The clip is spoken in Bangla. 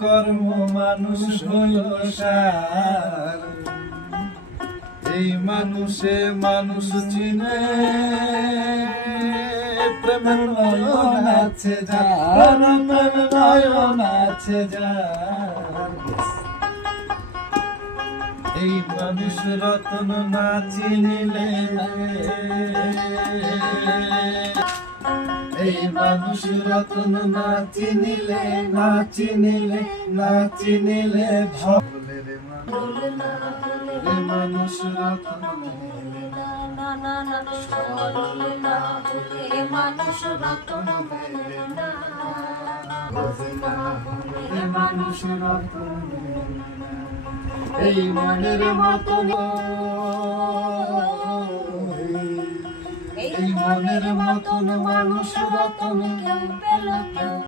কর্ম মানুষ হইল সার, এই মানুষে মানুষ চিনে, প্রেমের নয়ন আছে যার, প্রেমের নয়ন আছে যার। এই মানুষ রতন না চিনিলে, এই মানুষ রতন না চিনিলে, না চিনিলে, না চিনিলে ভুলে রে মানুষ রতন মানুষ রতন মেলে না, মানুষ রতন। এই মনের মতন, এই মনের মতন মানুষ রতন কেউ পেল কেউ